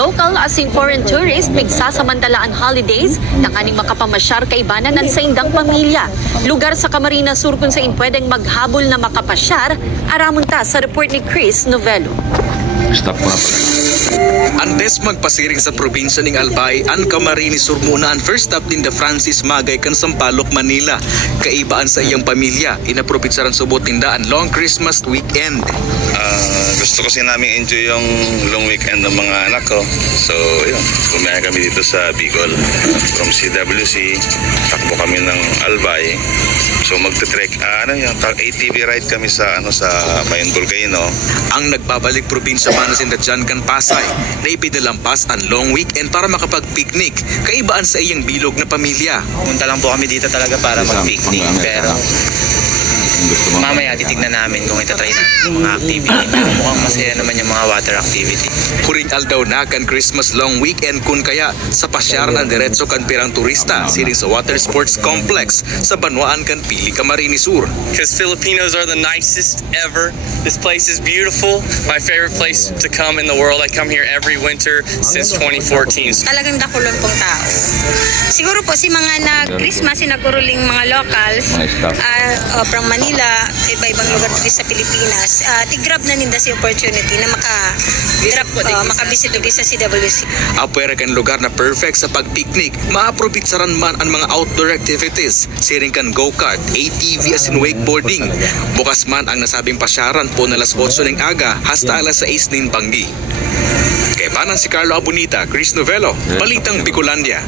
Local as in foreign tourist, pigsasamantalaan holidays, nakaning makapamasyar kaibanan ng sa indang pamilya. Lugar sa Camarines Sur kung saan pwedeng maghabol na makapasyar, aramon ta sa report ni Chris Novelo. Stop mo na pala. Antes magpasiring sa probinsya ng Albay, ang Camarines Sur muna ang first stop din the Francis Magay kan Sampaloc, Manila. Kaibaan sa iyang pamilya, inaprobit sa subot tindaan long Christmas weekend. Gusto kasi namin enjoy yung long weekend ng mga anak ko. So, yun, bumaya kami dito sa Bicol. From CWC, takbo kami ng Albay. So, magte-trek, ATV ride kami sa Mayon Volcano. Ang nagbabalik probinsya man sa Jan kan Pasay, na ipinalampas ang long weekend para makapag-picnic. Kaibaan sa iyang bilog na pamilya. Punta lang po kami dito talaga para mag-picnic. Pero mamaya titignan namin kung itatry natin yung mga activity. Mukhang masaya naman yung mga water activity. Huring aldaw na kan Christmas long weekend kun kaya sa pasyar ng diretso kan pirang turista siring sa water sports complex sa Banwaan kan Pili, Camarines Sur. Because Filipinos are the nicest ever. This place is beautiful. My favorite place to come in the world. I come here every winter since 2014. Talagang dakulon pong tao. Siguro po si mga nag-Christmas, sinaguruling mga locals from Manila, iba-ibang lugar dito sa Pilipinas, tigrab na ninda si opportunity na makabisit sa CWC. Apwera kan lugar na perfect sa pag-picnic, maaprobitsaran man ang mga outdoor activities, siring kan go-kart, ATV as in wakeboarding. Bukas man ang nasabing pasyaran po na alas 8 ng aga hasta alas 6 ng panggi. Kaya panan si Carlo Abunita, Chris Novelo, Balitang Bicolandia.